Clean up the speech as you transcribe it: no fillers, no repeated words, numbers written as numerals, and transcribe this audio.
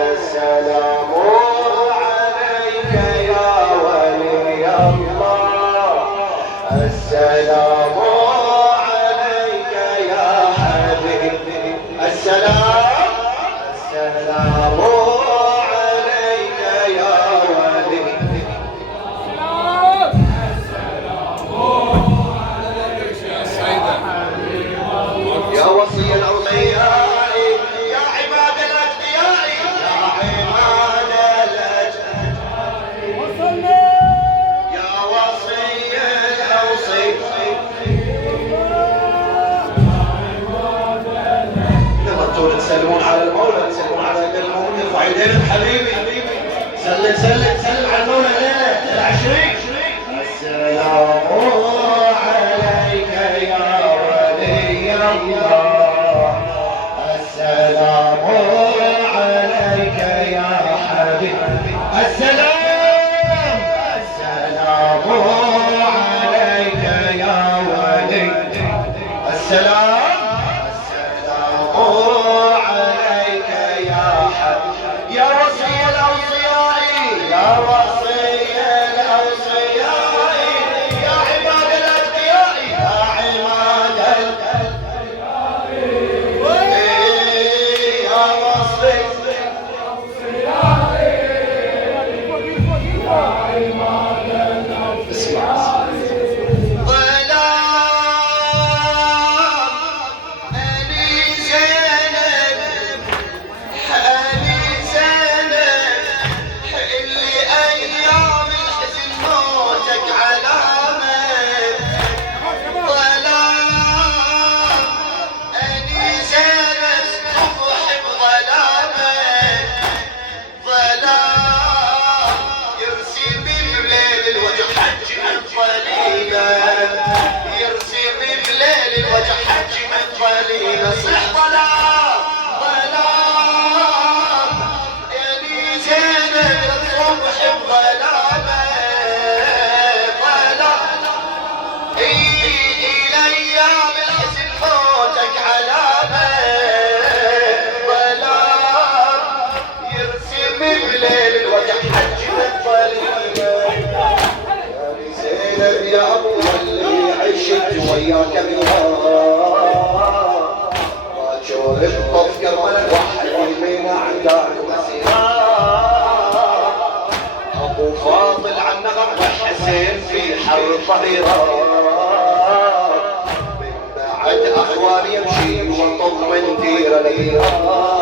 السلام عليك يا ولي الله، السلام عليك يا حبيبي، السلام عليك يا ولي، السلام عليك يا سيدة يا وصي الأولياء، تسلمون على المولى، تسلمون على المولى، ارفع ايدينا حبيبي، سلم على المولى ليله العشرين. السلام عليك يا ولي الله، السلام عليك يا حبيبي، السلام عليك يا ولي، السلام يا وصي الأوصياء، يا وصي الأوصياء، يا عماد الأتقياء، يا عماد الأتقياء، يا وصي الأوصياء، يا عماد الأتقياء. يرسم بليل الوجه حج من ظليل، صح ظلام يعني زينب الصبح بظلامه، ظلام إلى أيام الحزن موتك علامه، ظلام يرسم بليل الوجه حج من ظليل، يا أبو اللي عشت وياك بهار، راجل الطف كربلاء وحدي من أعداك مسيرة، أبو فاضل عن نغم والحسين في حرب ظهيرة، من بعد أخواني يمشي وطم دير الهيرة.